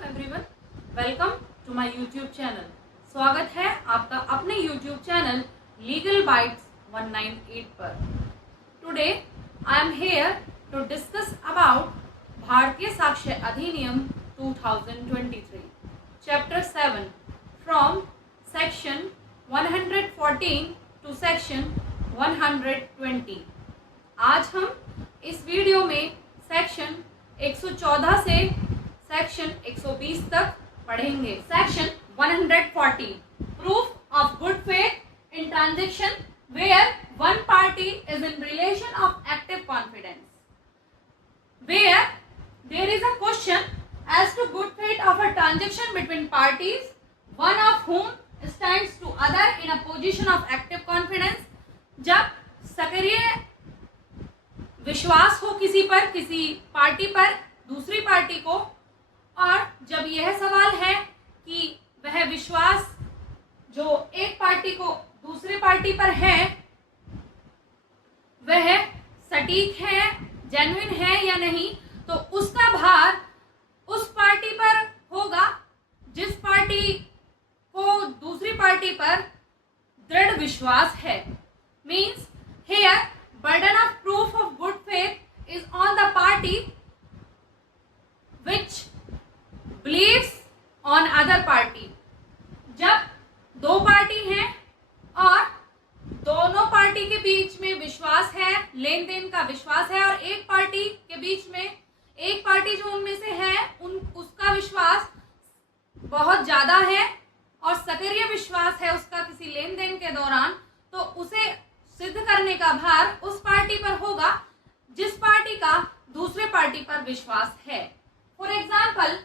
Everyone, welcome to my YouTube channel. स्वागत है आपका अपने यूट्यूब चैनल लीगल बाइट्स 198 पर। Today I am here to discuss about Bharatiya Sakshya Adhiniyam 2023 chapter 7 from section 114 to section 120। आज हम इस वीडियो में सेक्शन 114 से सेक्शन 120 तक पढ़ेंगे। Section 114 proof of good faith in transaction where one party is in relation of active confidence, where there is a question as to good faith of a transaction between parties, one of whom stands to other in a position of active confidence. जब सक्रिय विश्वास हो किसी पर, किसी party पर दूसरी party को, और जब यह सवाल है कि वह विश्वास जो एक पार्टी को दूसरी पार्टी पर है वह सटीक है, जेन्युइन है या नहीं, तो उसका भार उस पार्टी पर होगा जिस पार्टी को दूसरी पार्टी पर दृढ़ विश्वास है। Means here burden of proof of good faith is on the party which believes on other party। जब दो पार्टी हैं और दोनों पार्टी के बीच में विश्वास है, लेन देन का विश्वास है, और एक पार्टी के बीच में एक पार्टी जो उनमें से है उसका विश्वास बहुत ज्यादा है और सक्रिय विश्वास है उसका किसी लेन देन के दौरान, तो उसे सिद्ध करने का भार उस पार्टी पर होगा जिस पार्टी का दूसरे पार्टी पर विश्वास है। For example,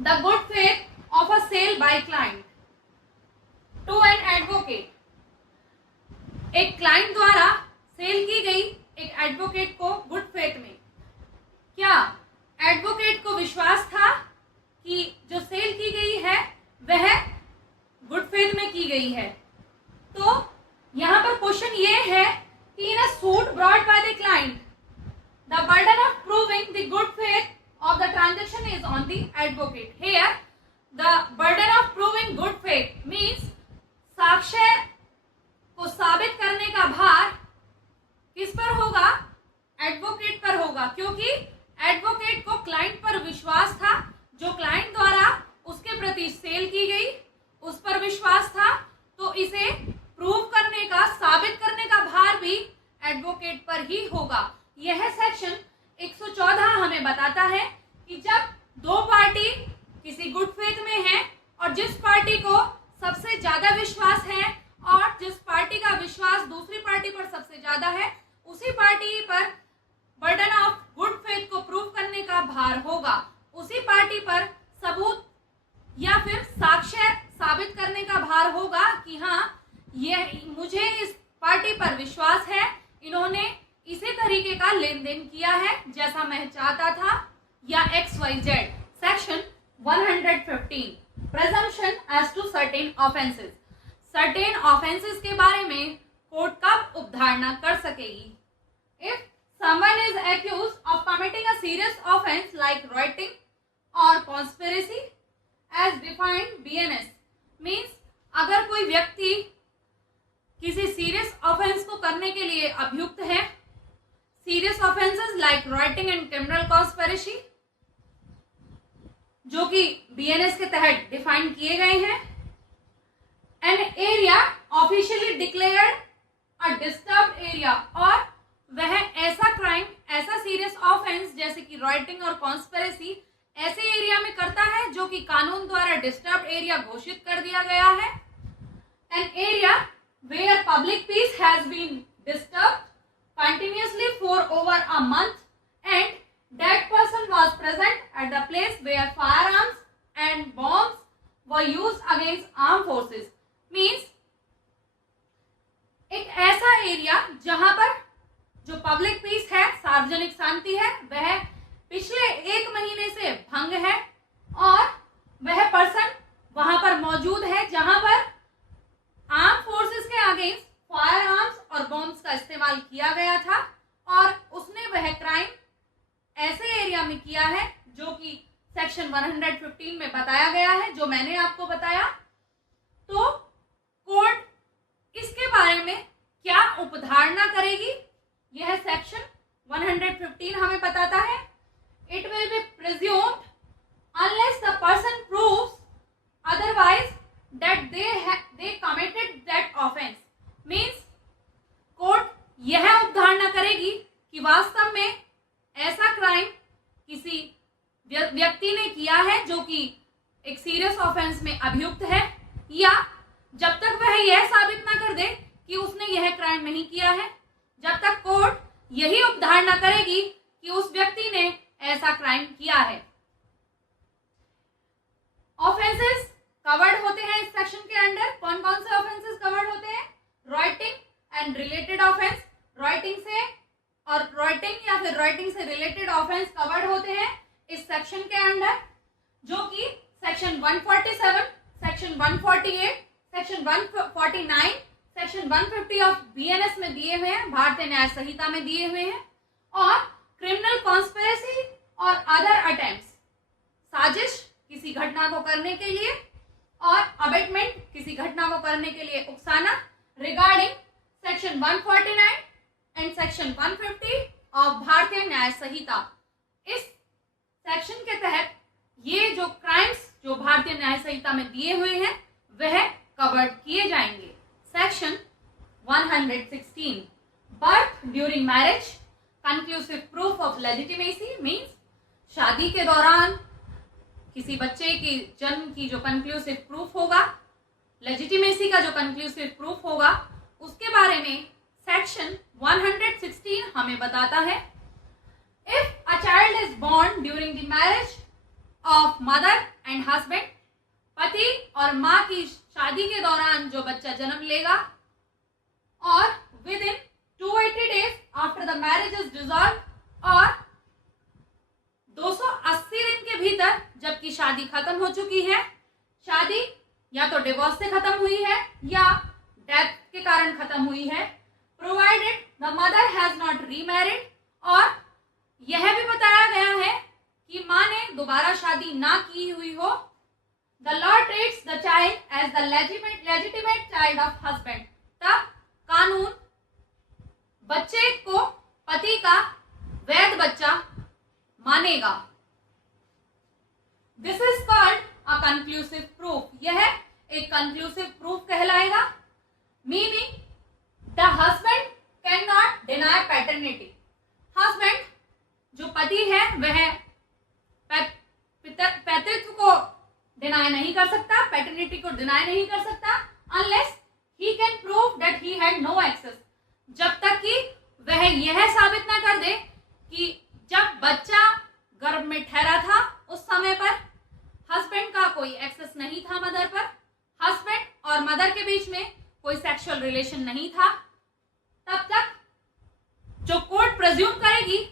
the good faith of a sale by client to an advocate. एक क्लाइंट द्वारा सेल की गई एक एडवोकेट को गुड फेथ में। क्या एडवोकेट को विश्वास था कि जो सेल की गई है वह गुड फेथ में की गई है? तो यहाँ पर क्वेश्चन ये है कि in a suit brought by the client the burden of proving the good faith of the transaction is on the advocate. Here the burden of proving good faith means साक्ष्य को साबित करने का भार किस पर होगा? एडवोकेट पर होगा, क्योंकि एडवोकेट को क्लाइंट पर विश्वास था, जो क्लाइंट द्वारा उसके प्रति सेल की गई उस पर विश्वास था, तो इसे प्रूव करने का, साबित करने का भार भी एडवोकेट पर ही होगा। यह सेक्शन 114 हमें बताता है कि जब दो पार्टी किसी गुड फेथ में है और जिस पार्टी को सबसे ज्यादा विश्वास है और जिस पार्टी का विश्वास दूसरी पार्टी पर सबसे ज्यादा है, उसी पार्टी पर बर्डन ऑफ गुड फेथ को प्रूव करने का भार होगा। उसी पार्टी पर सबूत या फिर साक्ष्य साबित करने का भार होगा कि हाँ, यह मुझे इस पार्टी पर विश्वास है, इन्होंने इसी तरीके का लेन देन किया है जैसा मैं चाहता था, या XYZ। Section 115 presumption as to certain offences. Certain offences के बारे में कोर्ट कब उपधारणा कर सकेगी? If someone is accused of committing a serious offence like rioting और conspiracy as defined BNS। Means अगर कोई व्यक्ति किसी सीरियस ऑफेंस को करने के लिए अभियुक्त है, serious offences like writing and criminal conspiracy जो कि BNS के तहत डिफाइन किए गए हैं, an area officially declared a disturbed area, और वह ऐसा क्राइम, ऐसा सीरियस ऑफेंस जैसे कि राइटिंग और कॉन्स्पिरेसी ऐसे एरिया में करता है जो कि कानून द्वारा डिस्टर्ब्ड एरिया घोषित कर दिया गया है। An area where public peace has been disturbed continuously for over a month and that person was present at the place where firearms and bombs were used against armed forces। means एक ऐसा area जहां पर जो public piece है, सार्वजनिक शांति है, वह पिछले 1 महीने से भंग है और वह पर्सन वहां पर मौजूद है जहां पर आर्म फोर्सेस के अगेंस्ट फायर आर्म्स और बॉम्ब्स का इस्तेमाल किया गया था, और उसने वह क्राइम ऐसे एरिया में किया है जो कि सेक्शन सेक्शन 115 में बताया गया है, जो मैंने आपको बताया। तो कोर्ट इसके बारे में क्या उपधारणा करेगी, यह सेक्शन 115 हमें बताता है। It will be presumed unless the person proves otherwise that they committed that offence. Means court यह उपधारणा करेगी कि वास्तव में ऐसा क्राइम किसी व्यक्ति ने किया है जो कि एक सीरियस ऑफेंस में अभियुक्त है, या जब तक वह यह साबित ना कर दे कि उसने यह क्राइम नहीं किया है, जब तक कोर्ट यही उपधारणा करेगी कि उस व्यक्ति ने ऐसा क्राइम किया है। ऑफेंसेस कवर्ड होते हैं इस सेक्शन के अंडर। कौन कौन से ऑफेंसेस कवर्ड होते हैं? रॉइटिंग एंड रिलेटेड ऑफेंस, रॉइटिंग से और रॉइटिंग या फिर रॉइटिंग से रिलेटेड ऑफेंस कवर्ड होते हैं इस सेक्शन के अंडर, जो कि section 147, section 148, section 149, section 150 of BNS में दिए हुए हैं, भारतीय न्याय संहिता में दिए हुए हैं। और क्रिमिनल कॉन्स्पिरेसी और अदर अटेम्प्ट्स, साजिश किसी घटना को करने के लिए और अबेटमेंट किसी घटना को करने के लिए उकसाना, regarding section 149 and section 150 of Bharatiya Nyaya संहिता। इस सेक्शन के तहत ये जो क्राइम्स जो भारतीय न्याय संहिता में दिए हुए हैं वह कवर्ड किए जाएंगे। Section 116, birth during marriage, conclusive proof of legitimacy. Means शादी के दौरान किसी बच्चे की जन्म की जो कंक्लूसिव प्रूफ होगा, लेजिटिमेसी का जो कंक्लूसिव प्रूफ होगा, उसके बारे में सेक्शन 116 हमें बताता है। If a child is born during the marriage of mother and husband, पति और मां की शादी के दौरान जो बच्चा जन्म लेगा, और with in 280 days after the marriage is dissolved, और 280 दिन के भीतर जबकि शादी खत्म हो चुकी है, शादी या तो डिवोर्स से खत्म हुई है या डेथ के कारण खत्म हुई है, provided the mother has not remarried, और यह भी बताया गया है कि मां ने दोबारा शादी ना की हुई हो, the law treats the child as the legitimate child of husband. तब कानून बच्चे को पति का वैध बच्चा मानेगा। This is called a conclusive proof. यह एक कंक्लूसिव प्रूफ कहलाएगा। Meaning the husband can not deny paternity. Husband जो पति है वह पैतृत्व को डिनाई नहीं कर सकता, पैटर्निटी को डिनाई नहीं कर सकता, unless he can prove that he had no access. जब तक कि वह यह साबित ना कर दे कि जब बच्चा गर्भ में ठहरा था उस समय पर हस्बैंड का कोई एक्सेस नहीं था मदर पर, हस्बैंड और मदर के बीच में कोई सेक्सुअल रिलेशन नहीं था, तब तक जो कोर्ट प्रेज्यूम करेगी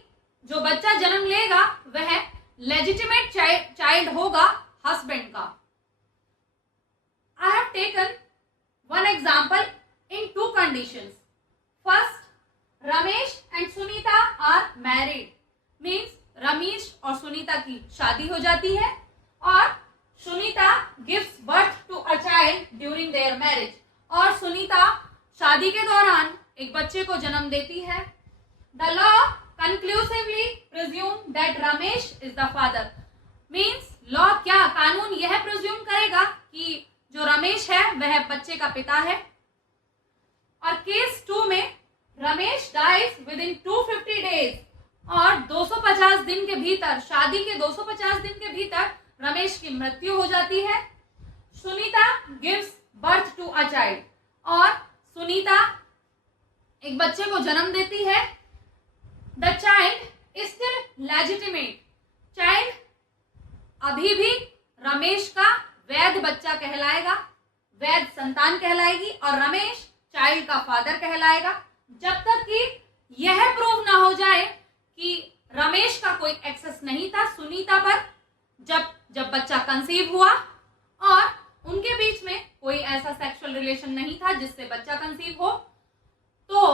जो बच्चा जन्म लेगा वह लेजिटिमेट चाइल्ड होगा हस्बैंड का। I have taken one example in 2 conditions. First, Ramesh and Sunita are married. Means Ramesh और सुनीता की शादी हो जाती है और Sunita gives birth to a child during their marriage, और सुनीता शादी के दौरान एक बच्चे को जन्म देती है। The law conclusively presume that Ramesh is the father. Means law क्या, कानून यह प्रिज्यूम करेगा कि जो रमेश है वह बच्चे का पिता है। और केस 2 में Ramesh dies within 250 days, और 250 दिन के भीतर, शादी के 250 दिन के भीतर रमेश की मृत्यु हो जाती है। Sunita gives birth to a child, और सुनीता एक बच्चे को जन्म देती है। The child is still legitimate. Child अभी भी रमेश का वैध बच्चा कहलाएगा, वैध संतान कहलाएगी, और रमेश चाइल्ड का फादर कहलाएगा, जब तक कि यह प्रूव ना हो जाए कि रमेश का कोई एक्सेस नहीं था सुनीता पर जब बच्चा कंसीव हुआ, और उनके बीच में कोई ऐसा सेक्सुअल रिलेशन नहीं था जिससे बच्चा कंसीव हो। तो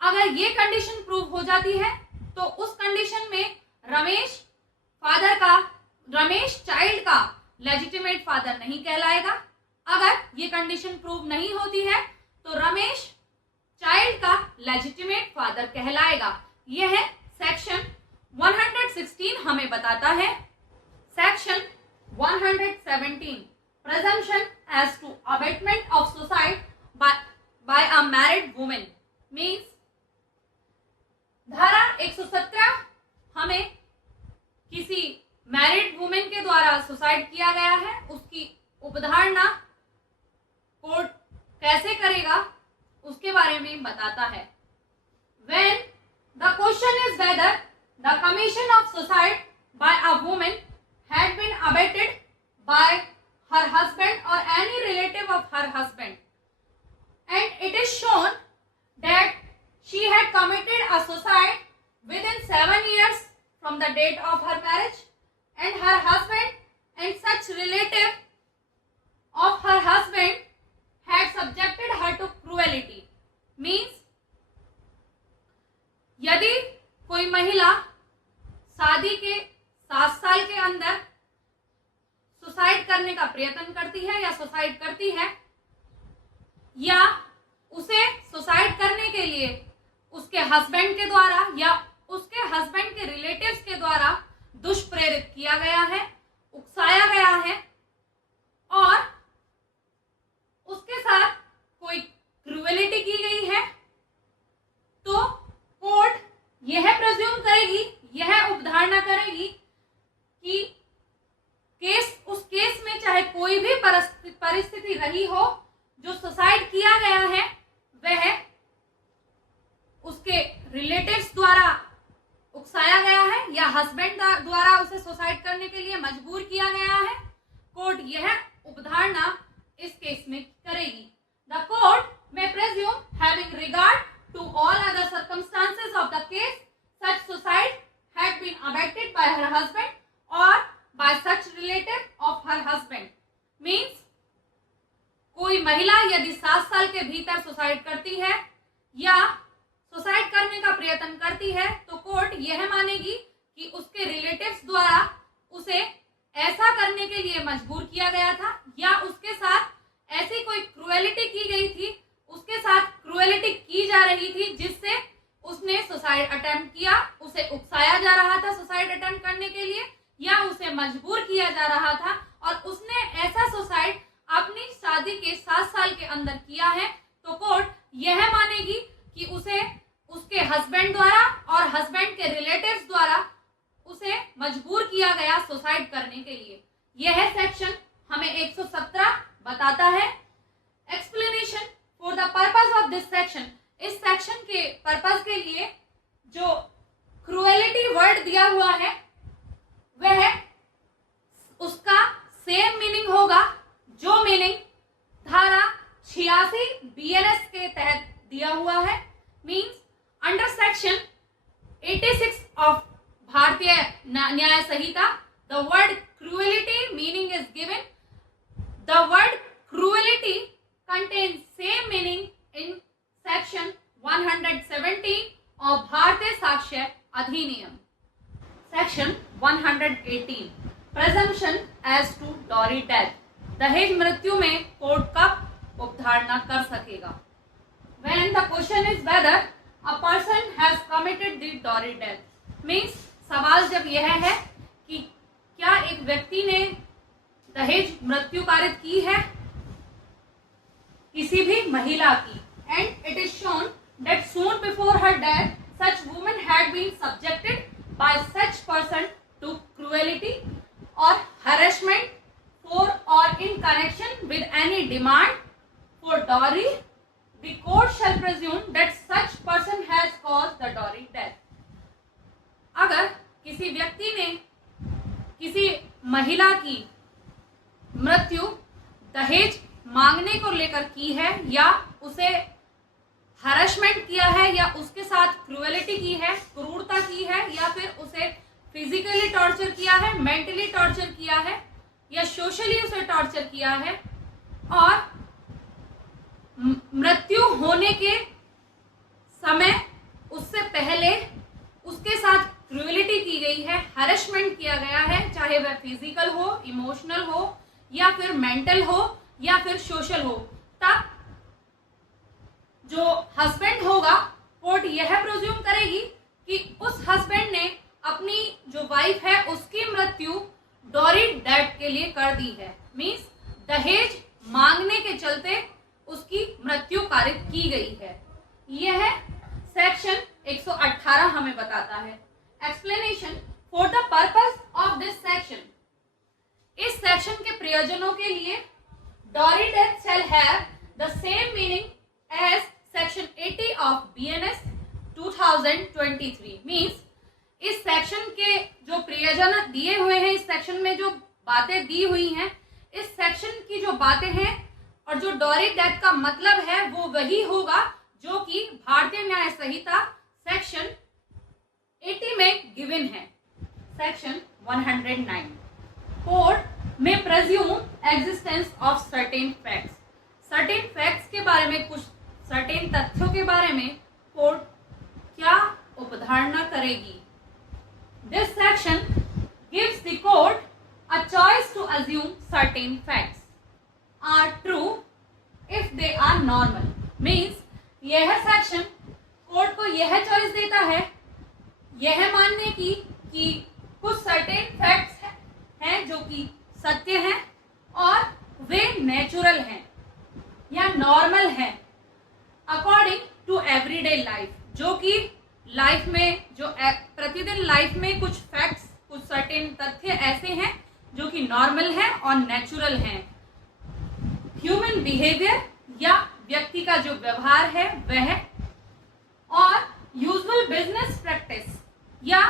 अगर ये कंडीशन प्रूव हो जाती है तो उस कंडीशन में रमेश फादर का रमेश चाइल्ड का लेजिटिमेट फादर नहीं कहलाएगा। अगर ये कंडीशन प्रूव नहीं होती है तो रमेश चाइल्ड का लेजिटिमेट फादर कहलाएगा। यह सेक्शन 116 हमें बताता है। Section 117 presumption as to abatement of suicide by a married woman means धारा 117 हमें किसी मैरिड वुमेन के द्वारा सुसाइड किया गया है उसकी उपधारणा कोर्ट कैसे करेगा उसके बारे में बताता है। When the question is whether the commission of suicide by a woman had been abated by her husband or any relative of her husband, and it is shown that she had committed a suicide within 7 years from the date of her marriage, and her husband and such relative of her husband had subjected her to cruelty means यदि कोई महिला शादी के 7 साल के अंदर suicide करने का प्रयत्न करती है या सुसाइड करती है या उसे सुसाइड करने के लिए उसके हस्बैंड के द्वारा या उसके हस्बैंड के रिलेटिव्स के द्वारा दुष्प्रेरित किया गया है, उकसाया गया है और उसके साथ कोई क्रूएलिटी की गई है, तो कोर्ट यह प्रेज्यूम करेगी, यह उपधारणा करेगी कि उस केस में चाहे कोई भी परिस्थिति रही हो, जो सुसाइड किया गया है वह उसके रिलेटिव्स द्वारा उकसाया गया है या हस्बैंड द्वारा उसे सुसाइड करने के लिए मजबूर किया गया है। कोर्ट यह उपधारणा इस केस में करेगी। The court may presume having regard to all other circumstances of the case such suicide had been abetted by her husband और by such relative of her husband means कोई महिला यदि 7 साल के भीतर सुसाइड करती है या सुसाइड करने का प्रयत्न करती है तो कोर्ट यह मानेगी कि उसके रिलेटिव्स द्वारा उसे ऐसा करने के लिए मजबूर किया गया था या उसके साथ ऐसी कोई क्रूएलिटी की गई थी, उसके साथ क्रूएलिटी की जा रही थी जिससे उसने सुसाइड अटेम्प्ट किया, उसे उकसाया जा रहा था सुसाइड अटेम्प्ट करने के लिए या उसे मजबूर किया जा रहा था और उसने ऐसा सुसाइड अपनी शादी के 7 साल के अंदर किया है, तो कोर्ट यह मानेगी कि उसे उसके हस्बैंड द्वारा और हस्बैंड के रिलेटिव्स द्वारा उसे मजबूर किया गया सुसाइड करने के लिए। यह सेक्शन हमें 117 बताता है। Explanation for the purpose of this section, इस सेक्शन के पर्पस के लिए जो क्रूएलिटी वर्ड दिया हुआ है वह उसका सेम मीनिंग होगा जो मीनिंग धारा 86 BNS के तहत दिया हुआ है। Means under section 86 of Bharatiya Nyaya Sanhita the word cruelty meaning is given. The word cruelty contains same meaning in section 117 of भारतीय साक्ष्य अधिनियम। Section 118 presumption as to dowry death, दहेज मृत्यु में कोर्ट कब उपधारणा कर सकेगा। When the question is whether a person has committed the dowry death, means सवाल जब यह है कि क्या एक व्यक्ति ने दहेज मृत्यु कारित की है किसी भी महिला की, and it is shown that soon before her death such woman had been subjected by such person to cruelty or harassment for or in connection with any demand for dowry, the court shall presume that such person has caused the dowry death। अगर किसी व्यक्ति ने किसी महिला की मृत्यु दहेज मांगने को लेकर की है या उसे हरासमेंट किया है या उसके साथ क्रूएलिटी की है, क्रूरता की है या फिर उसे फिजिकली टॉर्चर किया है, मेंटली टॉर्चर किया है या सोशली उसे टॉर्चर किया है और मृत्यु होने के समय उससे पहले उसके साथ क्रूएलिटी की गई है, हरेसमेंट किया गया है, चाहे वह फिजिकल हो, इमोशनल हो, या फिर मेंटल हो, या फिर सोशल हो, तब जो हस्बैंड होगा कोर्ट यह प्रोज्यूम करेगी कि उस हस्बैंड ने अपनी जो वाइफ है उसकी मृत्यु डॉरी डेथ के लिए कर दी है। मीन्स दहेज मांगने के चलते उसकी मृत्यु कारित की गई है। यह सेक्शन 118 हमें बताता है। Explanation for the purpose of this section, इस सेक्शन के प्रयोजनों के लिए dowry death shall have the same meaning as section 80 of BNS 2023। Means इस सेक्शन के जो प्रयोजन दिए हुए हैं, इस सेक्शन में जो बातें दी हुई हैं, इस सेक्शन की जो बातें हैं और जो डॉरी डेथ का मतलब है वो वही होगा जो कि भारतीय न्याय संहिता सेक्शन 80 में गिवन है। Section 109, court may presume existence of certain facts. Certain facts के बारे में, कुछ सर्टेन तथ्यों के बारे में कोर्ट क्या उपधारणा करेगी। This section gives the court a choice to assume certain facts are true if they are normal। Means यह सेक्शन कोर्ट को यह चॉइस देता है यह मानने की कि कुछ सर्टेन फैक्ट्स हैं जो कि सत्य हैं और वे नेचुरल हैं या नॉर्मल हैं अकॉर्डिंग टू एवरीडे लाइफ, जो कि लाइफ में, जो प्रतिदिन लाइफ में कुछ फैक्ट्स, कुछ सर्टेन तथ्य ऐसे हैं जो कि नॉर्मल है और नेचुरल है। ह्यूमन बिहेवियर या व्यक्ति का जो व्यवहार है वह, और यूजुअल बिजनेस प्रैक्टिस या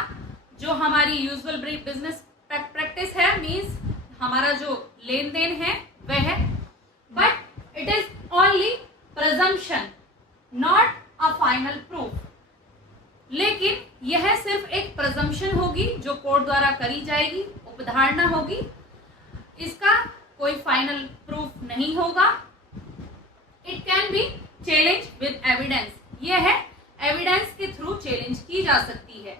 जो हमारी यूजुअल बिजनेस प्रैक्टिस है, मीन्स हमारा जो लेन देन है वह। But it is only presumption not a final proof. लेकिन यह सिर्फ एक प्रेजम्पशन होगी जो कोर्ट द्वारा करी जाएगी, उपधारणा होगी, इसका कोई फाइनल प्रूफ नहीं होगा। It can be challenge with evidence, यह एविडेंस के थ्रू चैलेंज की जा सकती है।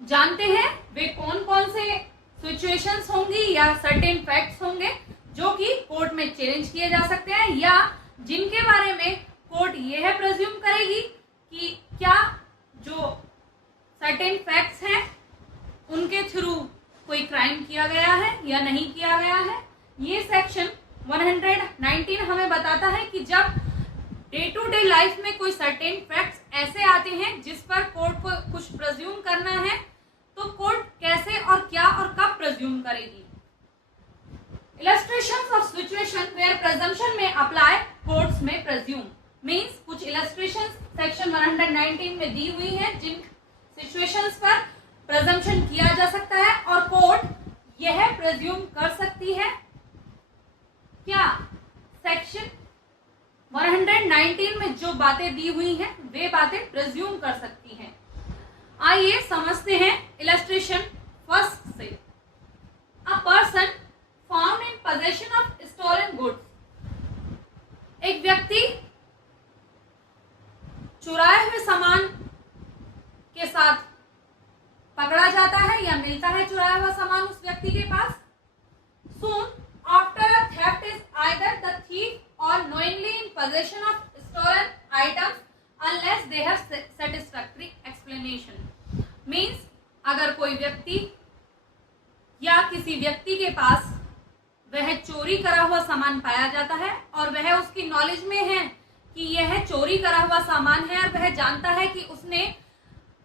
जानते हैं वे कौन कौन से सिचुएशंस होंगी या सर्टेन फैक्ट्स होंगे जो कि कोर्ट में चैलेंज किए जा सकते हैं, या जिनके बारे में कोर्ट यह प्रेज्यूम करेगी कि क्या जो सर्टेन फैक्ट्स हैं उनके थ्रू कोई क्राइम किया गया है या नहीं किया गया है। ये सेक्शन 119 हमें बताता है कि जब डे टू डे लाइफ में कोई सर्टेन फैक्ट्स ऐसे आते हैं जिस पर कोर्ट को कुछ प्रेज्यूम करना है, तो कोर्ट कैसे और क्या और कब प्रेज्यूम करेगी। इलस्ट्रेशंस ऑफ सिचुएशन वेयर प्रेजम्पशन में अप्लाई, कोर्ट्स में प्रेज्यूम। मीन्स कुछ इलस्ट्रेशंस सेक्शन 119 में दी हुई हैं जिन सिचुएशंस पर प्रेजम्पशन किया जा सकता है और कोर्ट यह प्रेज्यूम कर सकती है। क्या सेक्शन 119 में जो बातें दी हुई हैं वे बातें प्रेज्यूम कर सकती हैं। आइए समझते हैं इलस्ट्रेशन फर्स्ट से। A person found in possession of stolen goods, एक व्यक्ति चुराए हुए सामान के साथ पकड़ा जाता है या मिलता है चुराया हुआ सामान उस व्यक्ति के पास। Soon after a theft is either the thief or knowingly in possession of stolen items unless they have satisfactory explanation। Means अगर कोई व्यक्ति या किसी व्यक्ति के पास वह चोरी करा हुआ सामान पाया जाता है और वह उसकी नॉलेज में है कि यह चोरी करा हुआ सामान है और वह जानता है कि उसने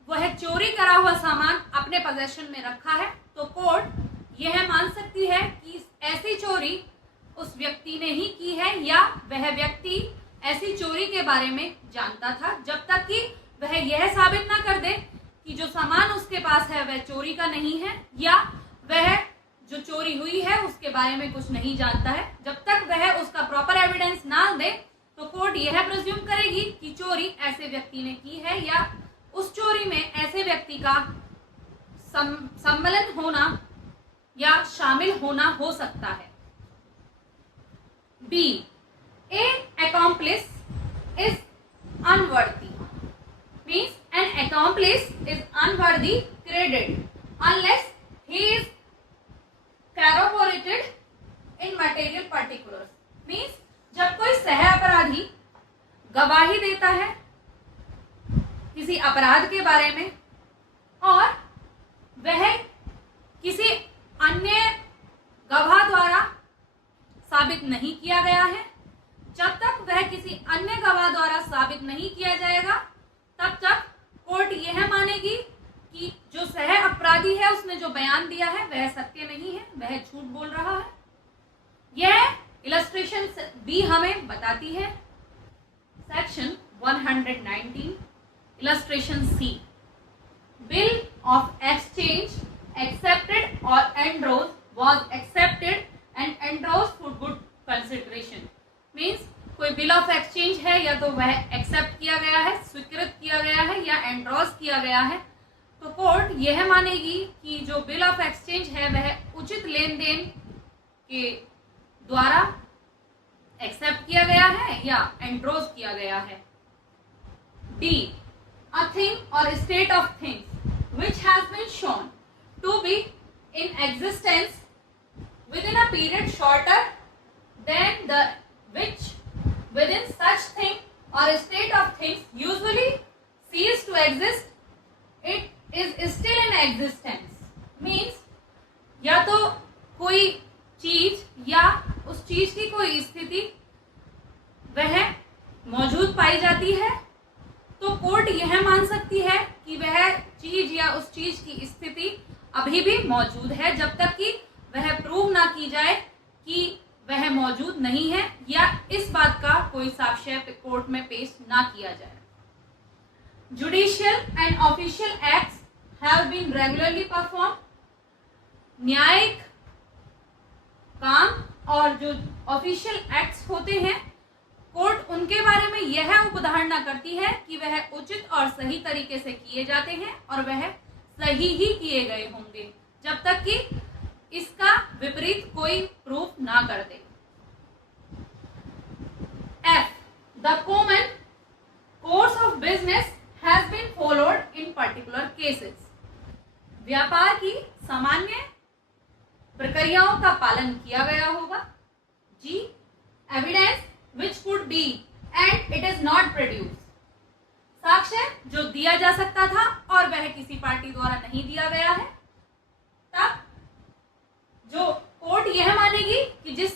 वह चोरी करा हुआ सामान अपने पोजेशन में रखा है, तो कोर्ट यह मान सकती है कि ऐसी चोरी उस व्यक्ति ने ही की है या वह व्यक्ति ऐसी चोरी के बारे में जानता था, जब तक कि वह यह साबित ना कर दे कि जो सामान उसके पास है वह चोरी का नहीं है या वह जो चोरी हुई है उसके बारे में कुछ नहीं जानता है। जब तक वह उसका प्रॉपर एविडेंस ना दे तो कोर्ट यह प्रेज्यूम करेगी कि चोरी ऐसे व्यक्ति ने की है या उस चोरी में ऐसे व्यक्ति का सम्मिलन होना या शामिल होना हो सकता है। B, a accomplice is unworthy। Means an accomplice is unworthy credit unless he is corroborated in material particulars. Means जब कोई सह अपराधी गवाही देता है किसी अपराध के बारे में और वह किसी अन्य गवाह द्वारा साबित नहीं किया गया है, जब तक वह किसी अन्य गवाह द्वारा साबित नहीं किया जाएगा तब तक कोर्ट यह मानेगी कि जो सह अपराधी है उसने जो बयान दिया है वह सत्य नहीं है, वह झूठ बोल रहा है। यह इलस्ट्रेशन बी हमें बताती है। Section 119 illustration C, bill of exchange accepted or endorsed was accepted and endorsed for good consideration. Means कोई बिल ऑफ एक्सचेंज है या तो वह एक्सेप्ट किया गया है, स्वीकृत किया गया है या एंड्रोस किया गया है, तो कोर्ट यह मानेगी कि जो बिल ऑफ एक्सचेंज है वह उचित लेन देन के द्वारा एक्सेप्ट किया गया है या एंड्रोस किया गया है। डी, अ थिंग और state of things which has been shown to be in existence within a period shorter than the which within such thing or state of things usually cease to exist, it is still in existence. Means या तो कोई चीज या उस चीज की कोई स्थिति वह मौजूद पाई जाती है तो कोर्ट यह मान सकती है कि वह चीज या उस चीज की स्थिति अभी भी मौजूद है जब तक कि वह प्रूव ना की जाए कि वह मौजूद नहीं है या इस बात का कोई साक्ष्य कोर्ट में पेश ना किया जाए। Judicial and official acts have been regularly perform. न्यायिक काम और जो ऑफिशियल एक्ट्स होते हैं कोर्ट उनके बारे में यह उपधारणा करती है कि वह उचित और सही तरीके से किए जाते हैं और वह सही ही किए गए होंगे जब तक कि इसका विपरीत कोई प्रूफ ना कर दे। F, the common course of business has been followed in particular cases. व्यापार की सामान्य प्रक्रियाओं का पालन किया गया होगा। G, evidence which could be and it is not produced. साक्ष्य जो दिया जा सकता था और वह किसी पार्टी द्वारा नहीं दिया गया है, तब जो कोर्ट यह मानेगी कि जिस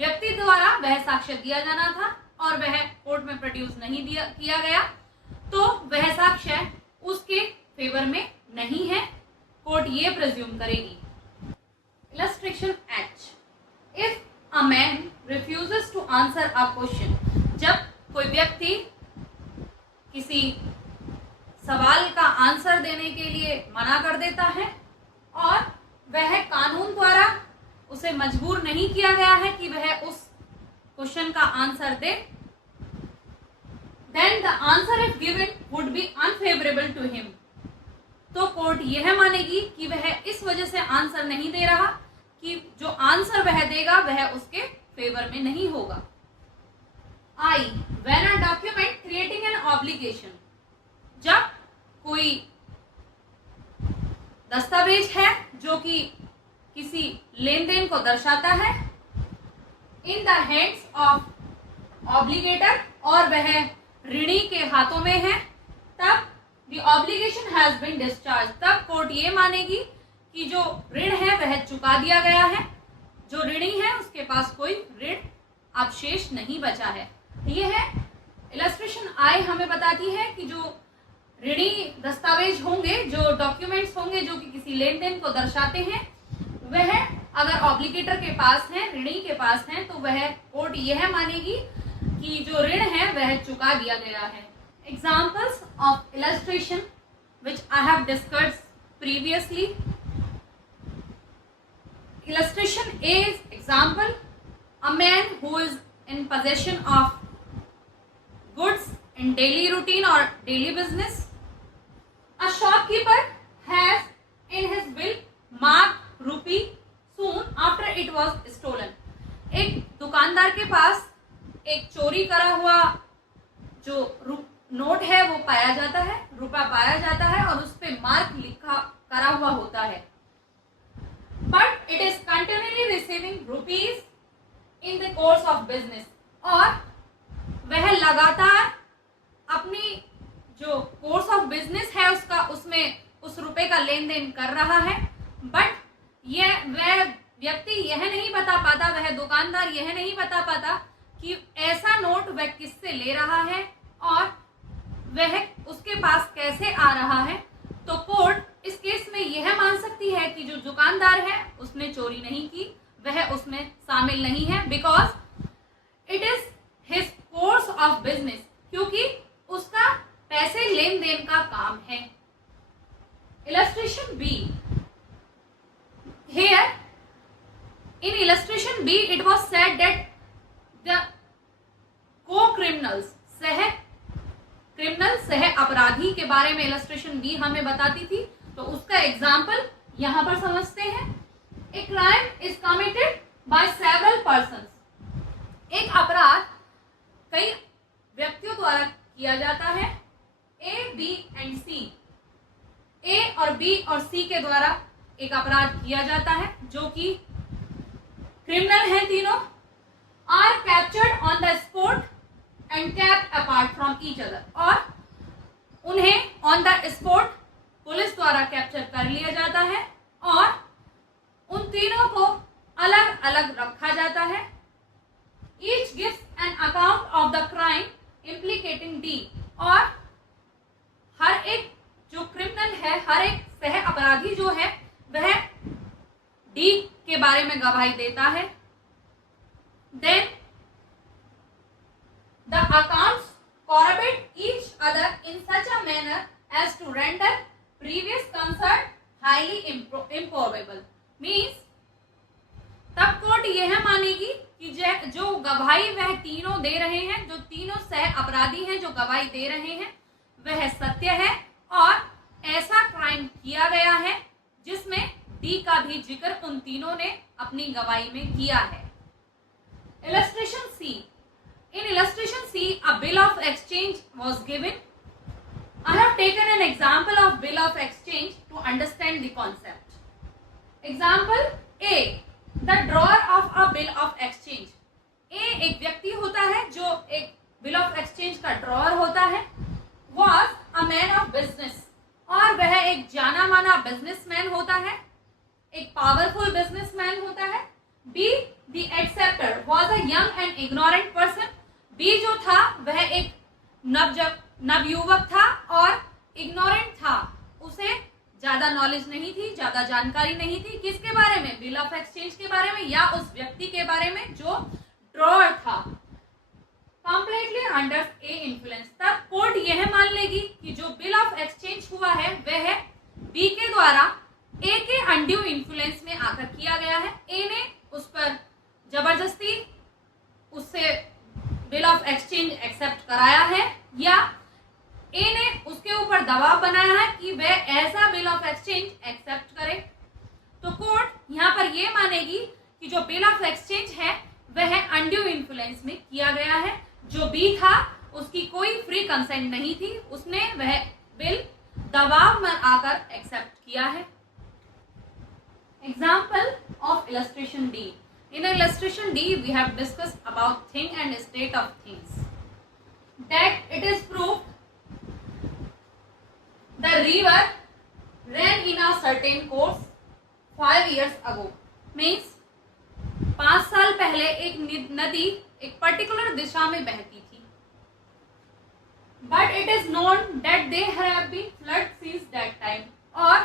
व्यक्ति द्वारा वह साक्ष्य दिया जाना था और वह कोर्ट में प्रोड्यूस नहीं किया गया तो वह साक्ष्य उसके फेवर में नहीं है, कोर्ट ये प्रिज्यूम करेगी। Illustration H, if a man refuses to answer a question, जब कोई व्यक्ति किसी सवाल का आंसर देने के लिए मना कर देता है और वह कानून द्वारा उसे मजबूर नहीं किया गया है कि वह उस क्वेश्चन का answer they, then the answer if given would be unfavorable to him. तो कोर्ट यह मानेगी कि वह इस वजह से आंसर नहीं दे रहा कि जो आंसर वह देगा वह उसके फेवर में नहीं होगा। I, when a document creating an obligation, जब कोई दस्तावेज है जो कि किसी लेन देन को दर्शाता है, in the hands of obligator और वह ऋणी के हाथों में है, तब the obligation has been discharged, तब कोर्ट ये मानेगी कि जो ऋण है वह चुका दिया गया है, जो ऋणी है उसके पास कोई ऋण अवशेष नहीं बचा है। ये है इलस्ट्रेशन आई हमें बताती है कि जो ऋणी दस्तावेज होंगे, जो डॉक्यूमेंट्स होंगे जो कि किसी लेन देन को दर्शाते हैं, वह अगर ऑब्लिगेटर के पास है, ऋणी के पास है, तो वह कोर्ट यह मानेगी कि जो ऋण है वह चुका दिया गया है। Examples of illustration which I have discussed previously. Illustration A is example, a man who is in possession of goods in daily routine or daily business. A shopkeeper has in his bill marked rupee soon after it was stolen. एक दुकानदार के पास एक चोरी करा हुआ जो note है वो पाया जाता है रुपया पाया जाता है और उस पर मार्क लिखा करा हुआ होता है, but it is continually receiving rupees in the course of business, और वह लगातार अपनी जो कोर्स ऑफ बिजनेस है उसमें उस रुपए का लेन देन कर रहा है, बट वह व्यक्ति यह नहीं बता पाता, वह दुकानदार यह नहीं बता पाता कि ऐसा नोट वह किससे ले रहा है और वह उसके पास कैसे आ रहा है। तो कोर्ट इस केस में यह मान सकती है कि जो दुकानदार है उसने चोरी नहीं की, वह उसमें शामिल नहीं है, because it is his course of business, क्योंकि उसका पैसे लेन देन का काम है। Illustration B, here in illustration B it was said that the co-criminals, सह अपराधी के बारे में इलस्ट्रेशन बी हमें बताती थी। तो उसका एग्जाम्पल यहां पर समझते हैं। A crime is committed by several persons, एक अपराध कई व्यक्तियों द्वारा किया जाता है। ए, बी एंड सी, ए और बी और सी के द्वारा एक अपराध किया जाता है, जो कि क्रिमिनल है तीनों, are captured on the spot and kept apart from each other, और उन्हें ऑन द स्पॉट पुलिस द्वारा कैप्चर कर लिया जाता है और उन तीनों को अलग अलग रखा जाता है। Each gives an account of the crime implicating D, और हर एक जो क्रिमिनल है, हर एक सह अपराधी जो है वह डी के बारे में गवाही देता है। Then the accounts corroborate each other in such a manner as to render previous concern highly improbable, means तब कोर्ट यह मानेगी कि जो गवाही वह तीनों दे रहे हैं, जो तीनों सह अपराधी हैं जो गवाही दे रहे हैं, वह सत्य है और ऐसा क्राइम किया गया है जिसमें डी का भी जिक्र उन तीनों ने अपनी गवाही में किया है। Illustration C, in illustration C a bill of exchange was given. I have taken an example of bill of exchange to understand the concept. Example A, the drawer of a bill of exchange. A एक व्यक्ति होता है जो एक bill of exchange का drawer होता है। was a man of business, और वह एक जाना माना बिजनेसमैन होता है, एक पावरफुल बिजनेसमैन होता है। B, the acceptor was a young and ignorant person. B जो था वह एक नवयुवक था और इग्नोरेंट था, उसे ज्यादा नॉलेज नहीं थी, ज्यादा जानकारी नहीं थी किसके बारे में, बिल ऑफ एक्सचेंज के बारे में या उस व्यक्ति के बारे में जो ड्रॉअर था। कंप्लीटली अंडर ए इन्फ्लुएंस, तब कोर्ट यह मान लेगी कि जो बिल ऑफ एक्सचेंज हुआ है वह बी के द्वारा ए के अनड्यू इन्फ्लुएंस में आकर किया गया है। ए ने उस पर जबरदस्ती उससे बिल ऑफ एक्सचेंज एक्सेप्ट कराया है या ए ने उसके ऊपर दबाव बनाया है कि वह ऐसा बिल ऑफ एक्सचेंज एक्सेप्ट करे। तो कोर्ट यहाँ पर यह मानेगी कि जो बिल ऑफ एक्सचेंज है वह अनड्यू इन्फ्लुएंस में किया गया है। जो बी था उसकी कोई फ्री कंसेंट नहीं थी, उसने वह बिल दबाव में आकर एक्सेप्ट किया है। Example of illustration D, in illustration D we have discussed about thing and state of things, that it is proved the river ran in a certain course 5 years ago, means 5 साल पहले एक नदी एक particular दिशा में बहती थी। But it is known that there have been flood since that time, और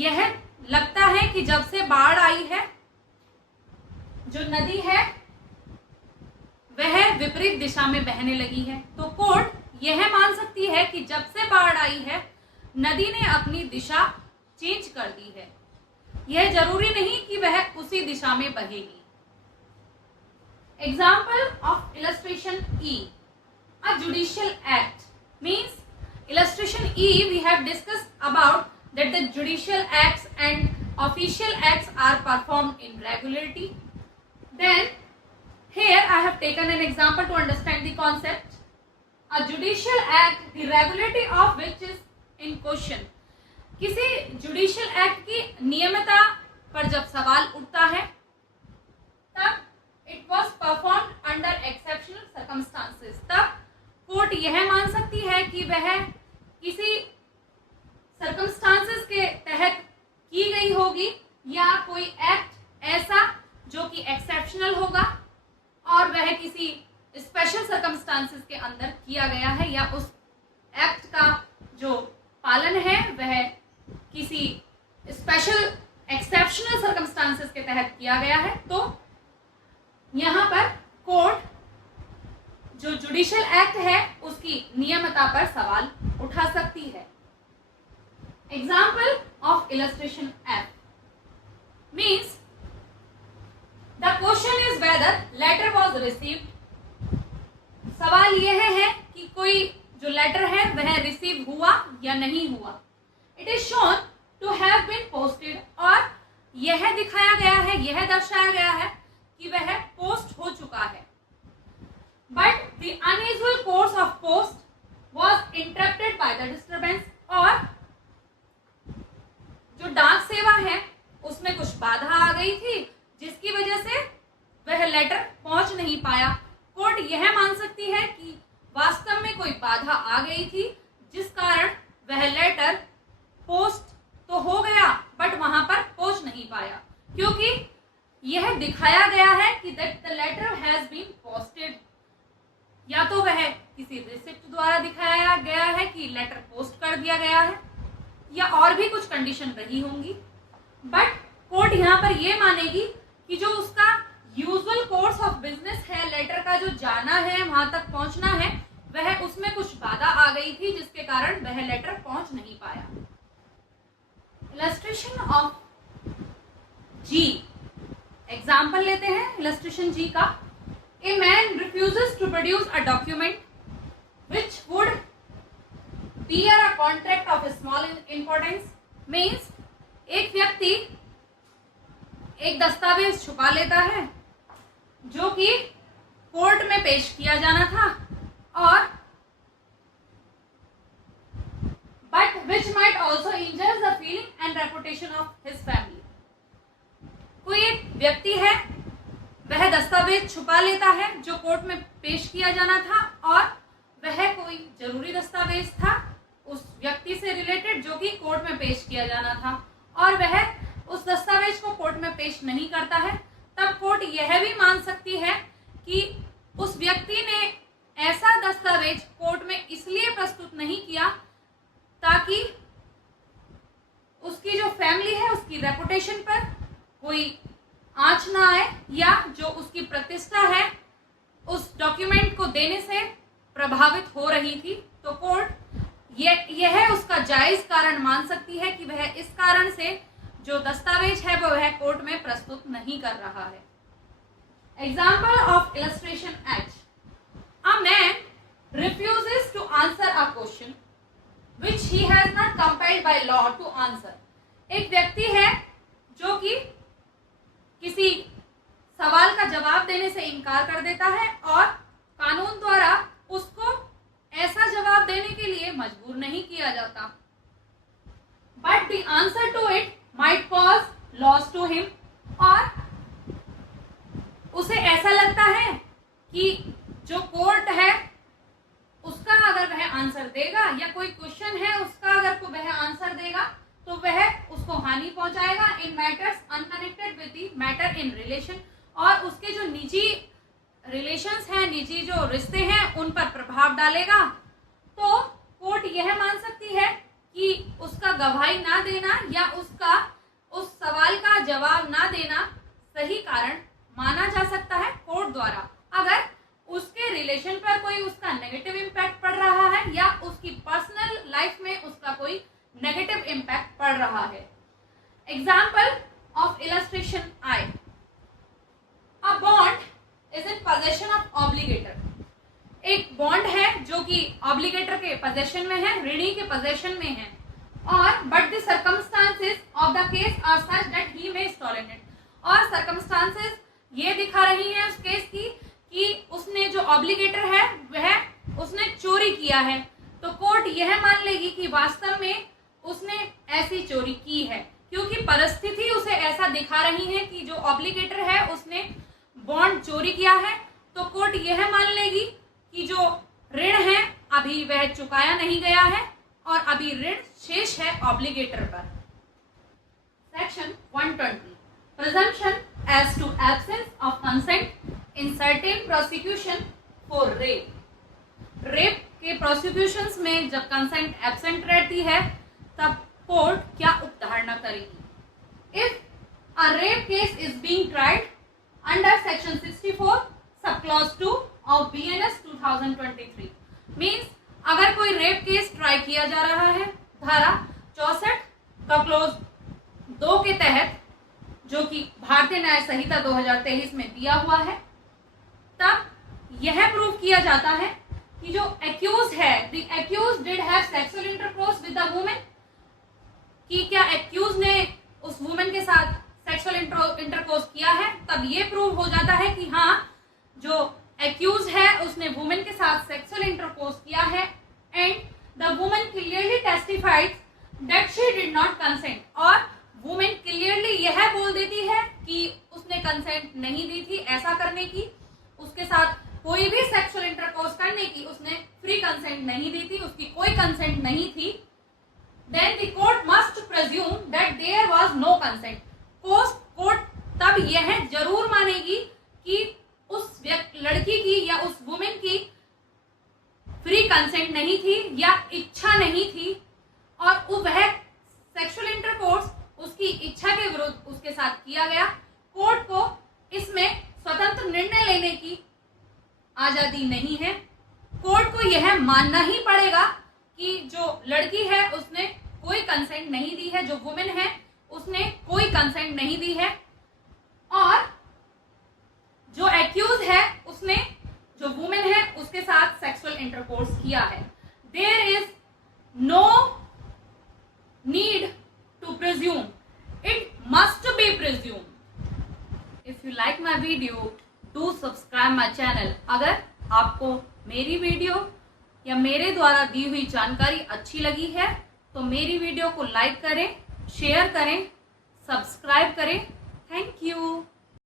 यह लगता है कि जब से बाढ़ आई है जो नदी है वह विपरीत दिशा में बहने लगी है। तो कोर्ट यह मान सकती है कि जब से बाढ़ आई है नदी ने अपनी दिशा चेंज कर दी है, यह जरूरी नहीं कि वह उसी दिशा में बहेगी। Example of illustration E, a judicial act, means illustration E we have discussed about that the judicial acts and official acts are performed in regularity. Then here I have taken an example to understand the concept. a judicial act the regularity of which is in question. किसी judicial act की नियमितता पर जब सवाल उठता है तब it was performed under exceptional circumstances, तब कोर्ट यह मान सकती है कि वह किसी सर्कमस्टांसेस के तहत की गई होगी या कोई एक्ट ऐसा जो कि एक्सेप्शनल होगा और वह किसी स्पेशल सर्कमस्टांसेस के अंदर किया गया है या उस एक्ट का जो पालन है वह किसी स्पेशल एक्सेप्शनल सर्कमस्टांसेस के तहत किया गया है। तो यहाँ पर कोर्ट जो जुडिशियल एक्ट है उसकी नियमितता पर सवाल उठा सकती है। Example of illustration act means the question is whether letter was received. सवाल यह है कि कोई जो लेटर है वह रिसीव हुआ या नहीं हुआ। It is shown to have been posted, और यह दिखाया गया है, यह दर्शाया गया है कि वह पोस्ट हो चुका है। But the unusual course of post was interrupted by the disturbance, और जो डाक सेवा है उसमें कुछ बाधा आ गई थी जिसकी वजह से वह लेटर पहुंच नहीं पाया। कोर्ट यह मान सकती है कि वास्तव में कोई बाधा आ गई थी जिस कारण वह लेटर पोस्ट तो हो गया बट वहां पर पहुंच नहीं पाया, क्योंकि यह दिखाया गया है कि that the letter has been posted. या तो वह किसी रिसिप्ट द्वारा दिखाया गया है कि लेटर पोस्ट कर दिया गया है या और भी कुछ कंडीशन रही होंगी, बट कोर्ट यहाँ पर यह मानेगी कि जो उसका यूजुअल कोर्स ऑफ बिजनेस है, लेटर का जो जाना है, वहां तक पहुंचना है, वह उसमें कुछ बाधा आ गई थी जिसके कारण वह लेटर पहुंच नहीं पाया। इलस्ट्रेशन ऑफ जी, एग्जाम्पल लेते हैं इलस्ट्रेशन जी का। A man refuses to produce a document which would bear a contract of small importance means एक व्यक्ति एक दस्तावेज छुपा लेता है जो कि कोर्ट में पेश किया जाना था और but which might also injure the feeling and reputation of his family. कोई एक व्यक्ति है, वह दस्तावेज छुपा लेता है जो कोर्ट में पेश किया जाना था और वह कोई जरूरी दस्तावेज था उस व्यक्ति से रिलेटेड जो कि कोर्ट में पेश किया जाना था और वह उस दस्तावेज को कोर्ट में पेश नहीं करता है, तब कोर्ट यह भी मान सकती है कि उस व्यक्ति ने ऐसा दस्तावेज कोर्ट में इसलिए प्रस्तुत नहीं किया ताकि उसकी जो फैमिली है उसकी रेपुटेशन पर कोई आंच ना आए या जो उसकी प्रतिष्ठा है उस डॉक्यूमेंट को देने से प्रभावित हो रही थी। तो कोर्ट यह उसका जायज कारण मान सकती है कि वह इस कारण से जो दस्तावेज है वह कोर्ट में प्रस्तुत नहीं कर रहा है। Example of illustration act, a man refuses to answer a question which he has not compelled by law to answer. एक व्यक्ति है जो कि किसी सवाल का जवाब देने से इनकार कर देता है और कानून द्वारा उसको ऐसा जवाब देने के लिए मजबूर नहीं किया जाता, but the answer to it might cause loss to him, और उसे ऐसा लगता है कि जो कोर्ट है उसका अगर वह आंसर देगा या कोई क्वेश्चन है उसका अगर वह आंसर देगा तो वह उसको हानि पहुंचाएगा in matters unconnected with the matter in relation, और उसके जो निजी रिलेशंस हैं, निजी जो रिश्ते हैं उन पर प्रभाव डालेगा। तो कोर्ट यह मान सकती है कि उसका गवाही ना देना या उसका उस सवाल का जवाब ना देना सही कारण माना जा सकता है कोर्ट द्वारा, अगर उसके रिलेशन पर कोई उसका नेगेटिव इम्पैक्ट पड़ रहा है या उसकी पर्सनल लाइफ में उसका कोई नेगेटिव इम्पैक्ट पड़ रहा है। Example of illustration I, a bond is in possession of obligator. एक बॉन्ड है जो कि ऑब्लिगेटर के पोजेशन में है, ऋणी के पोजेशन में है, और but the circumstances of the case are such that he may stolen it, और सर्कमस्टांसेस ये दिखा रही है उस केस की कि उसने जो ऑब्लिगेटर है वह उसने चोरी किया है, तो कोर्ट यह मान लेगी कि वास्तव में उसने ऐसी चोरी की है, क्योंकि परिस्थिति उसे ऐसा दिखा रही है कि जो ऑब्लिगेटर है उसने बॉन्ड चोरी किया है। तो कोर्ट यह मान लेगी कि जो ऋण है अभी वह चुकाया नहीं गया है और अभी ऋण शेष है ऑब्लिगेटर पर। Section 120 presumption as to absence of consent in certain prosecution for rape। Rape के प्रोसिक्यूशंस में जब कंसेंट एब्सेंट रहती है तब कोर्ट क्या उपधारणा करेगी। If a rape case is being tried under section 64 sub clause 2 of BNS 2023 means अगर कोई रेप केस ट्राई किया जा रहा है धारा 64 का क्लोज 2 के तहत, जो कि भारतीय न्याय संहिता 2023 में दिया हुआ है, तब यह प्रूव किया जाता है कि जो एक्यूज है, the accused did have sexual intercourse with the woman, कि क्या एक्यूज ने उस वुमन के साथ सेक्सुअल इंटरकोर्स किया है, तब ये प्रूव हो जाता है कि हाँ जो एक्यूज है उसने वुमन के साथ सेक्सुअल इंटरकोर्स किया है and the woman clearly testified that she did not consent, और वुमेन क्लियरली यह बोल देती है कि उसने कंसेंट नहीं दी थी ऐसा करने की, उसके साथ कोई भी सेक्सुअल इंटरकोर्स करने की उसने फ्री कंसेंट नहीं दी थी, उसकी कोई कंसेंट नहीं थी, then the court must presume that there was no consent. Court तब यह जरूर मानेगी कि उस लड़की की या उस वुमेन की फ्री कंसेंट नहीं थी या इच्छा नहीं थी और वह सेक्सुअल इंटरकोर्स उसकी इच्छा के विरुद्ध उसके साथ किया गया। कोर्ट को इसमें स्वतंत्र निर्णय लेने की आजादी नहीं है। कोर्ट को यह मानना ही पड़ेगा कि जो लड़की है उसने कोई कंसेंट नहीं दी है, जो वुमेन है उसने कोई कंसेंट नहीं दी है, और जो एक्यूज है उसने जो वुमेन है उसके साथ सेक्सुअल इंटरकोर्स किया है। There is no need to presume, it must be presumed। if you like my video do subscribe my channel। अगर आपको मेरी वीडियो या मेरे द्वारा दी हुई जानकारी अच्छी लगी है तो मेरी वीडियो को लाइक करें, शेयर करें, सब्सक्राइब करें। Thank you.